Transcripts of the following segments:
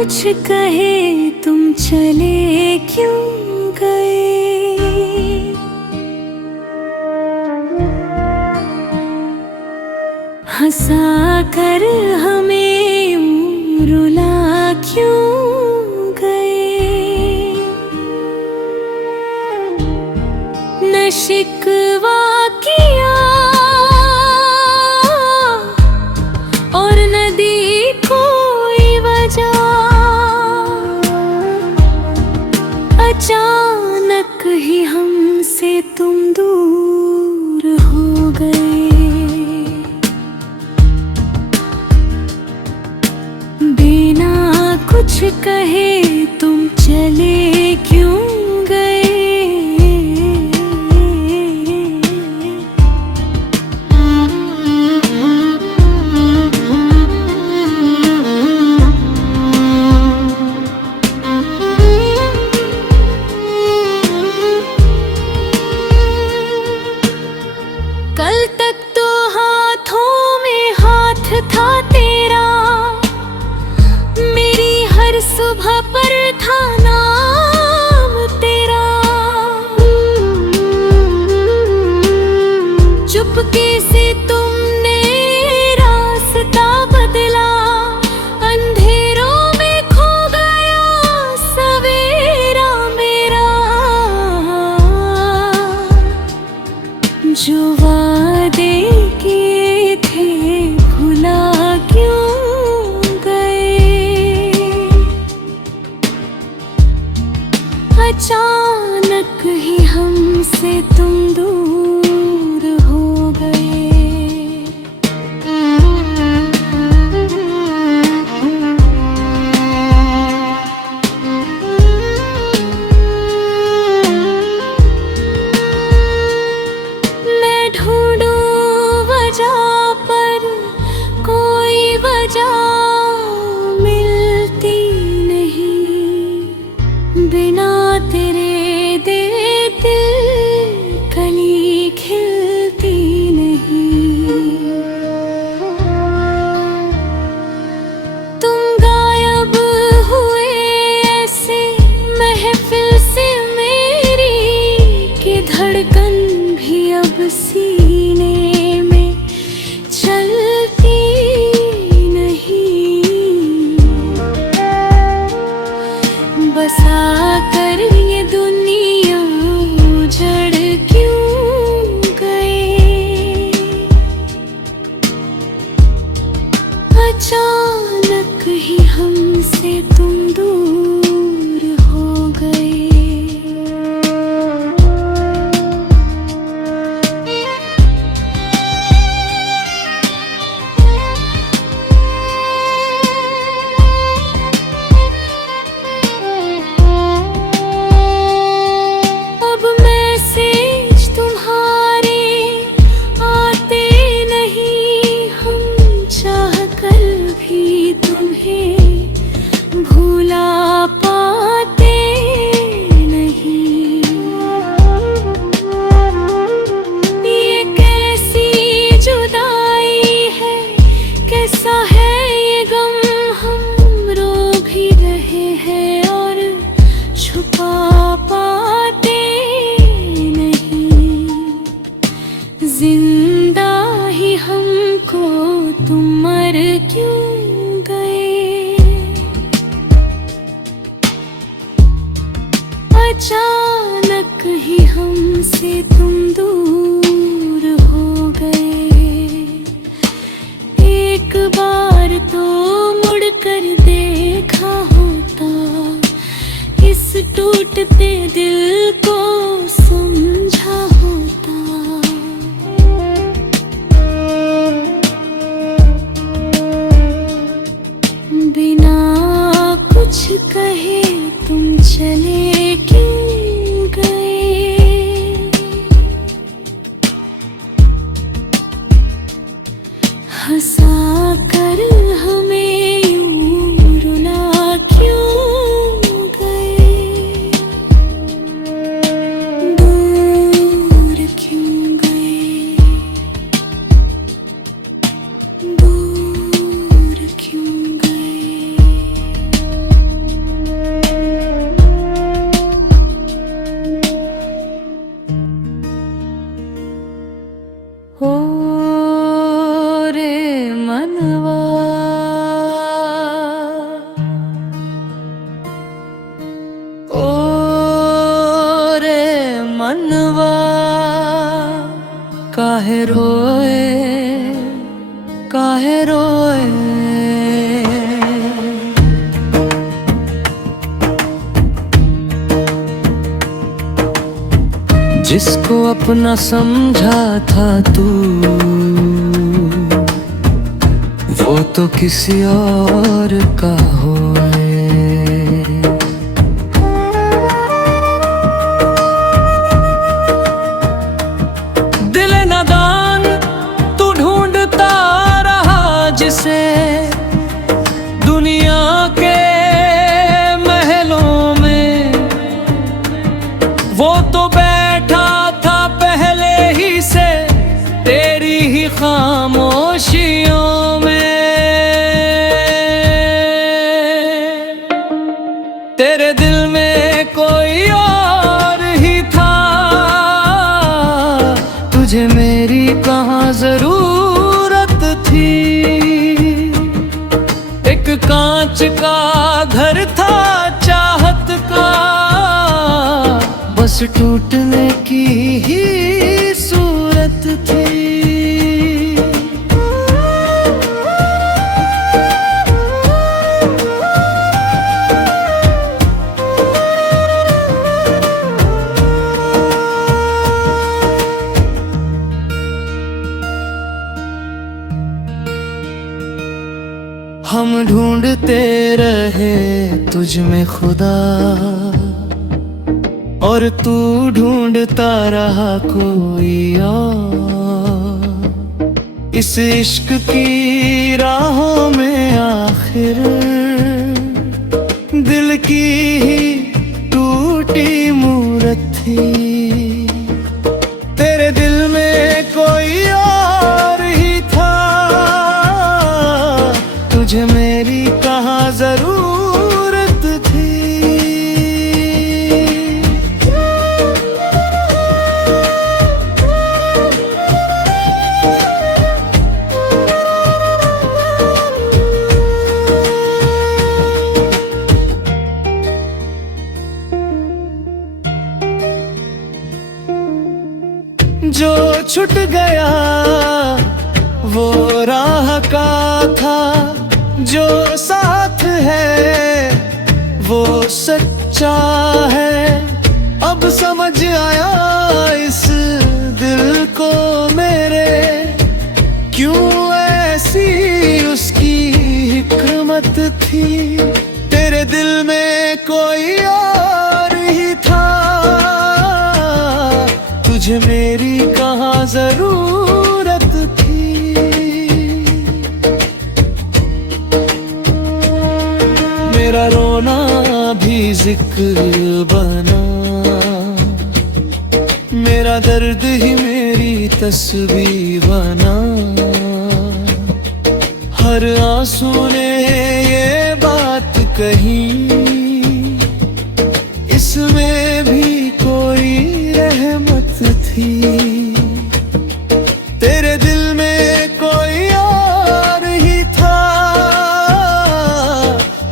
कुछ कहे तुम चले क्यों गए। हंसा कर हमें रुला क्यों गए। न शिकवा किया और न दी कोई वजह। अचानक ही हमसे तुम दूर हो गए। बिना कुछ कहे तुम चले क्यों गए। कल तक तो हाथों में हाथ था तेरा, मेरी हर सुबह पर था नाम तेरा। चुपके से तुमने रास्ता बदला, अंधेरों में खो गया सवेरा मेरा। जो वादे किए थे भुला क्यों गए। अचानक ही हमसे तुम दूर हो गए। मैं ढूंढूं वजह पर कोई वजह मिलती नहीं। बिना तेरे दिल कली खिलती नहीं। तुम गायब हुए ऐसे महफिल से मेरी, कि धड़कन भी अब सीने में चलती नहीं। बसा कर ये दुनिया उजड़ क्यों गए। अचानक ही हमसे तुम दूर हो गए। अब मैसेज तुम्हारे आते नहीं, हम चाह कर भी तुम्हें भूला पाते नहीं। ये कैसी जुदाई है, कैसा है ये गम, हम रो भी रहे हैं और छुपा पाते नहीं। जिंदा ही हमको तुम मर क्यों गए। अचानक ही हमसे तुम दूर हो गए। एक बार तो मुड़कर देखा होता, इस टूटते दिल को समझा होता। बिना कुछ कहे तुम चले क्यों गए। हंसा कर हमें यूं रुला क्यों गए। दूर क्यों गए। दूर क्यों गए। काहे रोए, काहे रोए। जिसको अपना समझा था तू, वो तो किसी और का होए। दिल नादान तू ढूंढता रहा जिसे दुनिया के महलों में, वो तो बैठा था पहले ही से तेरी ही खामोशियों में। तेरे दिल में कोई और ही था, तुझे मेरी कहाँ जरूरत थी। एक कांच का घर था चाहत का, बस टूटने की ही सूरत थी। हम ढूंढते रहे तुझ में खुदा, और तू ढूंढता रहा कोई और। इस इश्क की राहों में आखिर दिल की ही टूटी मूरत थी। तेरे दिल में कोई और ही था, तुझे मेरी कहाँ जरूरत थी। जो छूट गया वो राह का था, जो साथ है वो सच्चा है। अब समझ आया इस दिल को मेरे, क्यों ऐसी उसकी हिकमत थी। तेरे दिल में कोई और ही था, तुझे मेरी कहाँ जरूरत थी। मेरा रोना भी जिक्र बना, मेरा दर्द ही मेरी तस्बीह बना। हर आंसू ने ये बात कही, इसमें भी कोई रहमत थी। तेरे दिल में कोई और ही था,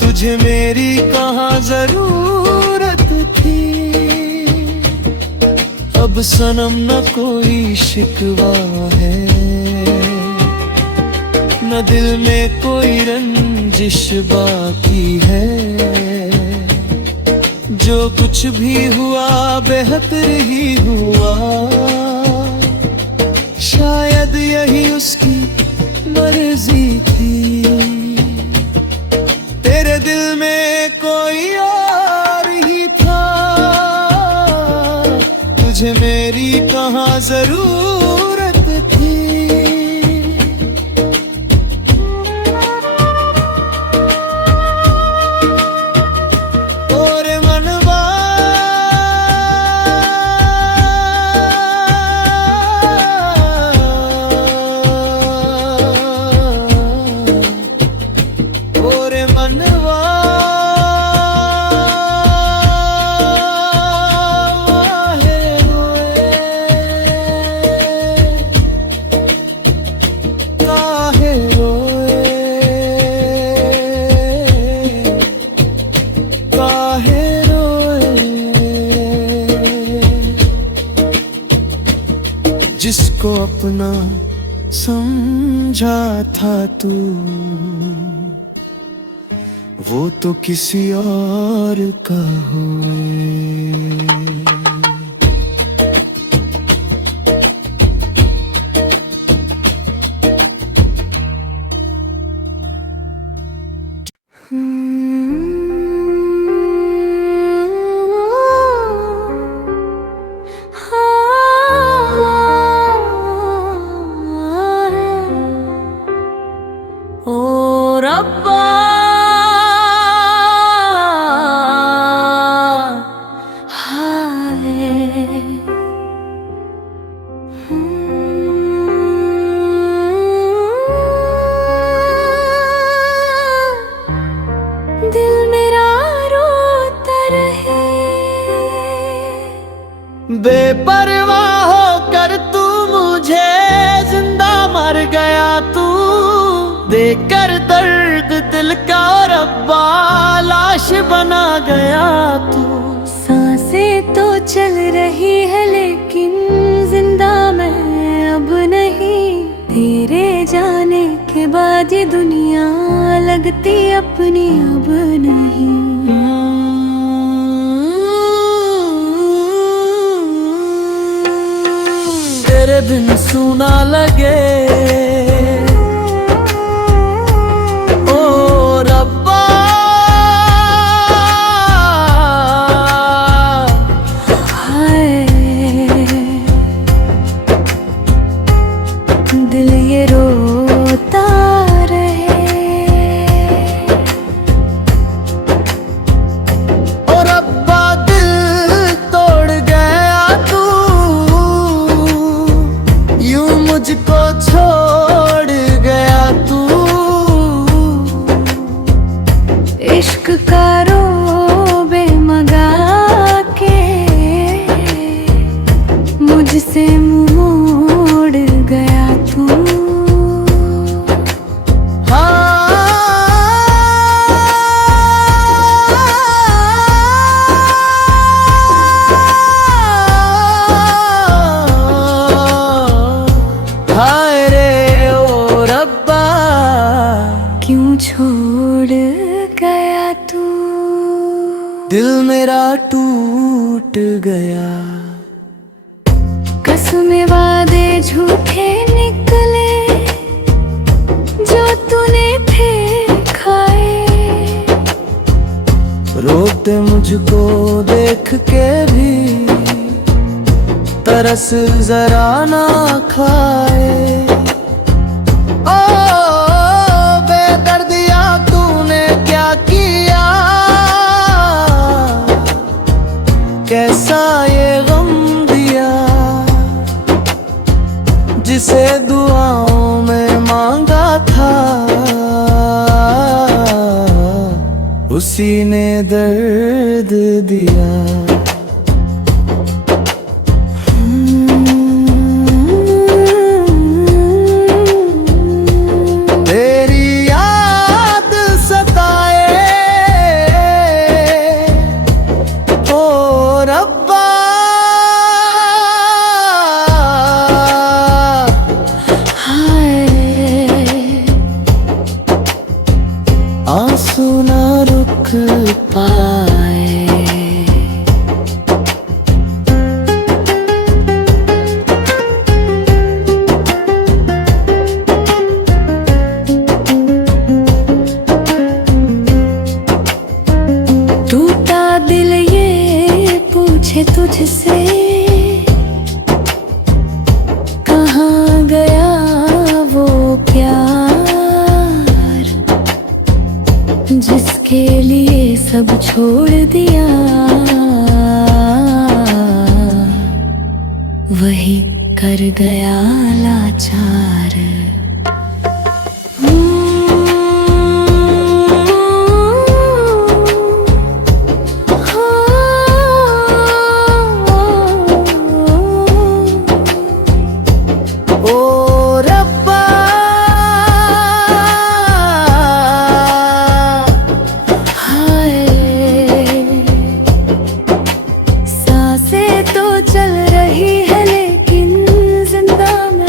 तुझे मेरी कहाँ जरूरत थी। अब सनम न कोई शिकवा है, न दिल में कोई रंजिश बाकी है। जो कुछ भी हुआ बेहतर ही हुआ, शायद यही उसकी मर्जी थी। तेरे दिल में कोई और ही था, तुझे मेरी कहाँ जरूरत थी। मुझको अपना समझा था तू, वो तो किसी और का हुए। ओ रब्बा हाय, दिल मेरा रोता रहे। बेपरवाह होकर तू मुझे जिंदा मर गया, तू देकर दर्द दिल का रब्बा लाश बना गया तू। सांसें तो चल रही है लेकिन जिंदा मैं अब नहीं, तेरे जाने के बाद ये दुनिया लगती अपनी अब नहीं। तेरे बिन सूना लगे दिल ये रोता रहे। और अब्बा दिल तोड़ गया तू, यूं मुझको छोड़ गया तू। इश्क का रोबे मगा के मुझसे मुंह मोड़ गया तू। हाय रे ओ रब्बा, क्यों छोड़ गया तू। दिल मेरा टूट गया। कसमें वादे झूठे निकले जो तूने थे खाए। रोते मुझको देख के भी तरस जरा ना खाए। ओ बेदर्दिया तूने क्या किया, कैसा ये गम दिया, जिसे दुआओं में मांगा था उसी ने दर्द दिया। तेरी याद सताए ओ रब्बा, आंसू ना रुक पाए। टूटा दिल ये पूछे तुझसे, कहाँ गया वो प्यार जिसके लिए सब छोड़ दिया। वही कर गया लाचार। सांसें तो चल रही है लेकिन जिंदा मैं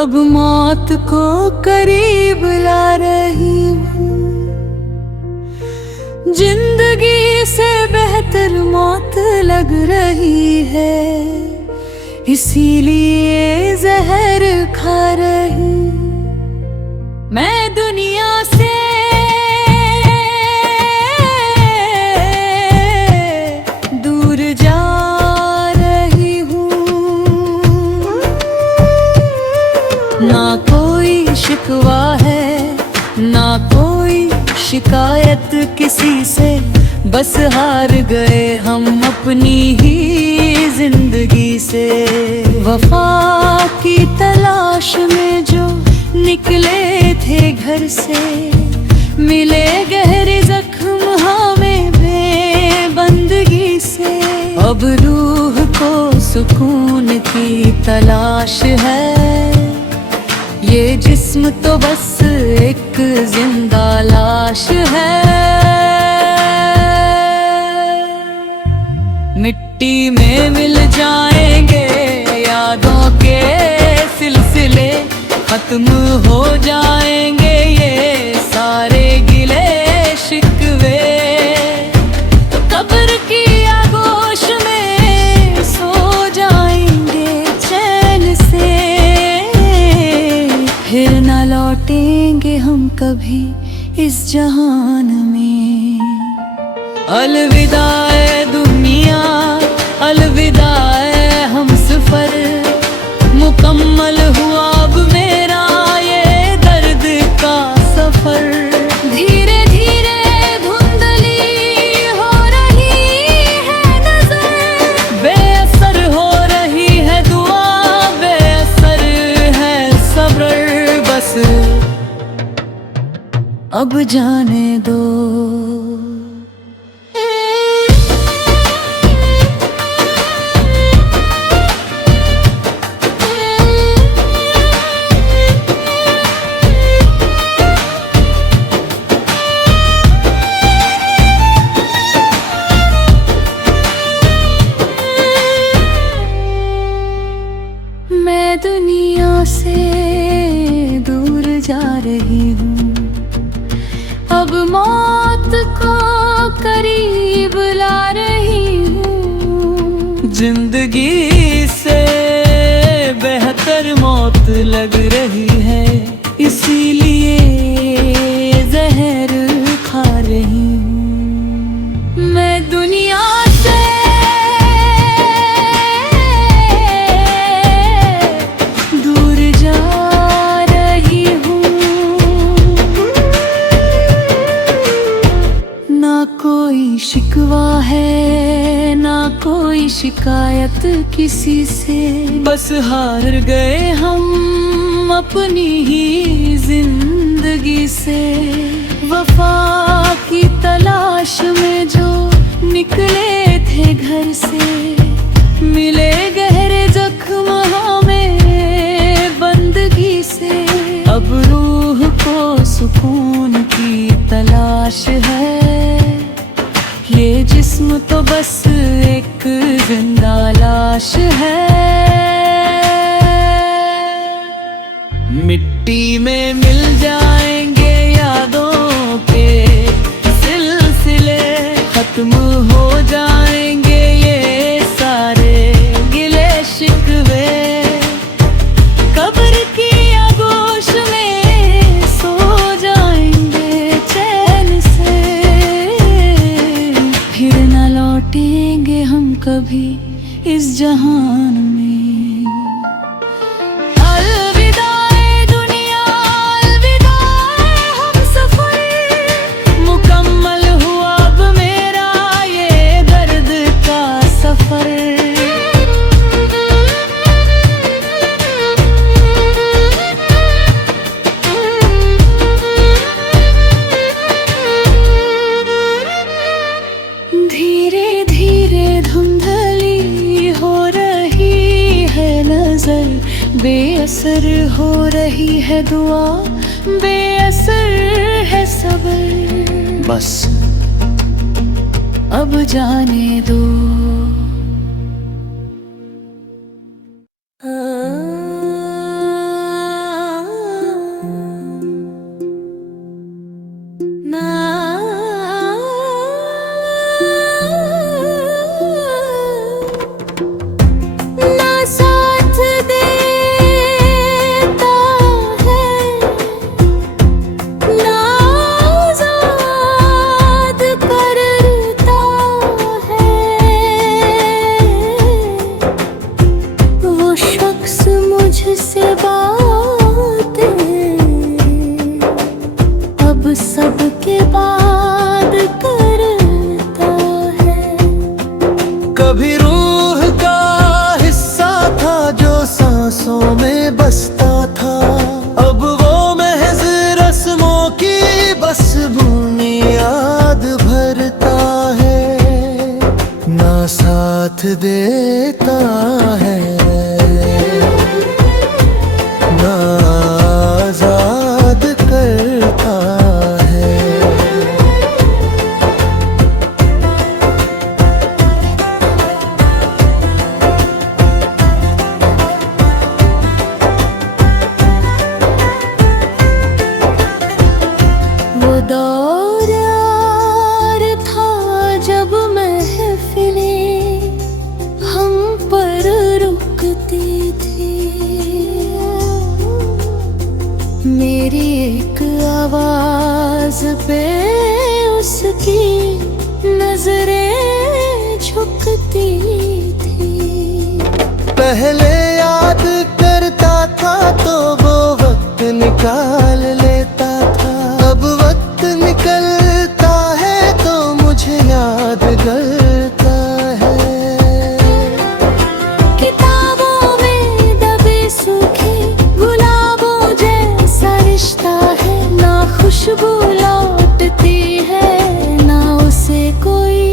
अब मौत को करीब ला रही हूँ। जिंदगी से बेहतर मौत लग रही है, इसीलिए जहर खा रही। मैं दुनिया से दूर जा रही हूँ। ना कोई शिकवा है, ना कोई शिकायत किसी से, बस हार गए हम अपनी ही जिंदगी से। वफा की तलाश में जो निकले थे घर से, मिले गहरे जख्म हमें बेबंदगी से। अब रूह को सुकून की तलाश है, ये जिस्म तो बस एक जिंदा लाश है। मिट्टी में मिल जाएंगे यादों के सिलसिले, खत्म हो जाएंगे ये सारे गिले शिकवे। कब्र की आगोश में सो जाएंगे चैन से, फिर न लौटेंगे हम कभी इस जहान में। अलविदा ए दुनिया, अलविदा ए हम सफर, मुकम्मल हुआ अब मेरा ये दर्द का सफर। धीरे धीरे धुंधली हो रही है नजर, बेअसर हो रही है दुआ, बेअसर है सब्र। बस अब जाने दो। मैं दुनिया से दूर जा रही हूँ, अब मौत को करीब ला रही हूँ। जिंदगी से बेहतर मौत लग रही है, इसीलिए जहर खा रही हूँ। मैं दुनिया से शिकवा है, ना कोई शिकायत किसी से, बस हार गए हम अपनी ही जिंदगी से। वफा की तलाश में जो निकले थे घर से, मिले गहरे जख्म हमें बंदगी से। अब रूह को सुकून की तलाश है, ये जिस्म तो बस एक जिंदा लाश है। मिट्टी में मिल जाएंगे यादों के सिलसिले, खत्म हो जाएंगे ये सारे गिले शिकवे। कब्र की आगोश में सो जाएंगे चैन से, फिर न लौटेंगे हम कभी इस जहान में। अलविदा ए दुनिया, अलविदा ए हम सफर, मुकम्मल हुआ अब मेरा ये दर्द का सफर। धीरे धीरे धुंधली हो रही है नजर, बेअसर हो रही है दुआ, बेअसर है सब्र। बस अब जाने दो। सबके बाद करता है। कभी रूह का हिस्सा था जो सांसों में बसता था, अब वो महज रस्मों की बस बुनियाद भरता है। ना साथ देता है ना आजाद करता है। वो दौर यार था जब महफिलें हम पर रुकती थी। मेरी एक आवाज पे उसकी नजरें झुकती थी। पहले याद करता था तो वो वक्त निकाल लेता था, अब वक्त निकलता है तो मुझे याद करता है। किताबों में दबे सूखे गुलाबों जैसा रिश्ता है, ना खुशबू लौटती है ना उसे कोई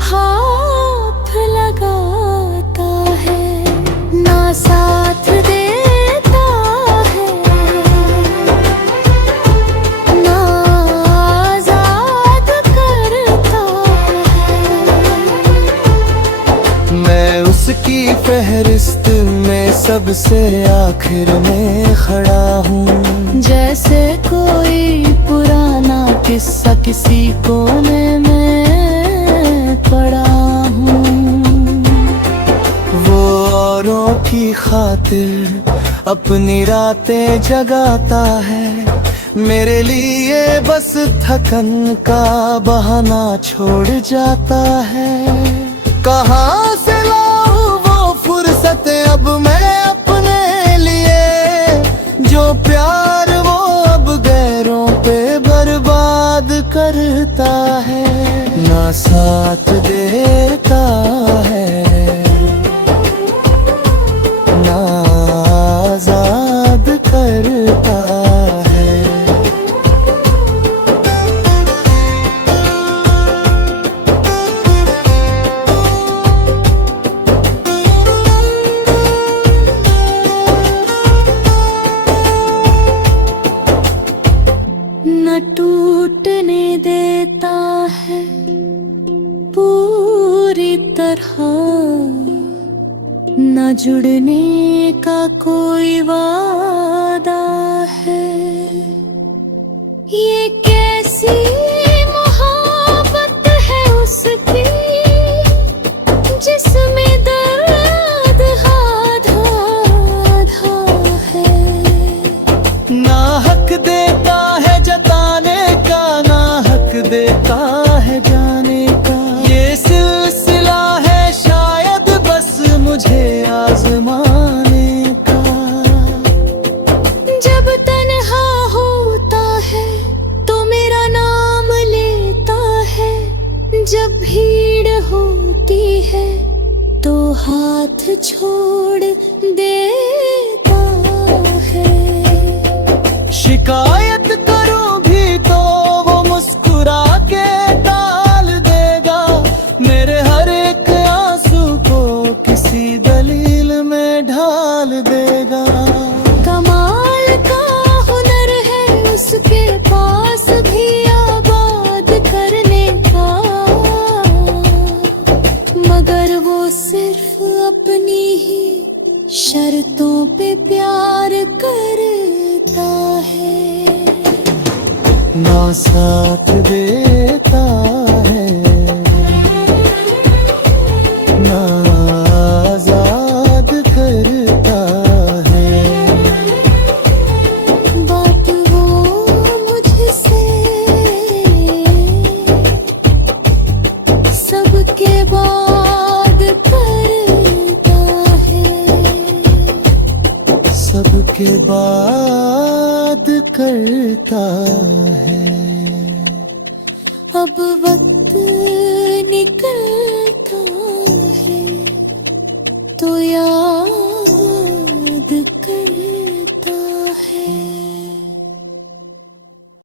हाथ लगाता है। ना साथ देता है ना आजाद करता है। मैं उसकी फहरिस्त में सबसे आखिर में खड़ा हूँ, जैसे कोई पुराना किस्सा किसी कोने में पड़ा हूँ। वो औरों की खातिर अपनी रातें जगाता है, मेरे लिए बस थकन का बहाना छोड़ जाता है। कहाँ से लाऊं वो फुर्सत अब मैं अपने लिए, जो प्यार वो अब गैरों पे बर्बाद करता है। ना साथ देता है ना आजाद करता है। न टूटने देता है पूरी तरह, न जुड़ने का कोई वादा है। ये कैसी मोहब्बत है उसकी जिसमें दर्द आधा आधा है। ना हक देता है जताने का ना हक देता है जाने का, ये सिलसिला है शायद बस मुझे आजमाने का। जब तन्हा होता है तो मेरा नाम लेता है, जब भीड़ होती है तो हाथ छोड़ देता है। शिकायत करूं भी तो वो मुस्कुरा के टाल देगा, मेरे हर एक आंसू को किसी दलील में ढाल देगा। कमाल का हुनर है उसके पास भी आबाद करने का, मगर वो सिर्फ अपनी ही शर्तों पे प्यार करता है। ना साथ देता है ना आजाद करता है। बात वो मुझसे सबके बाद करता है, सबके बाद करता है। अब वक्त निकल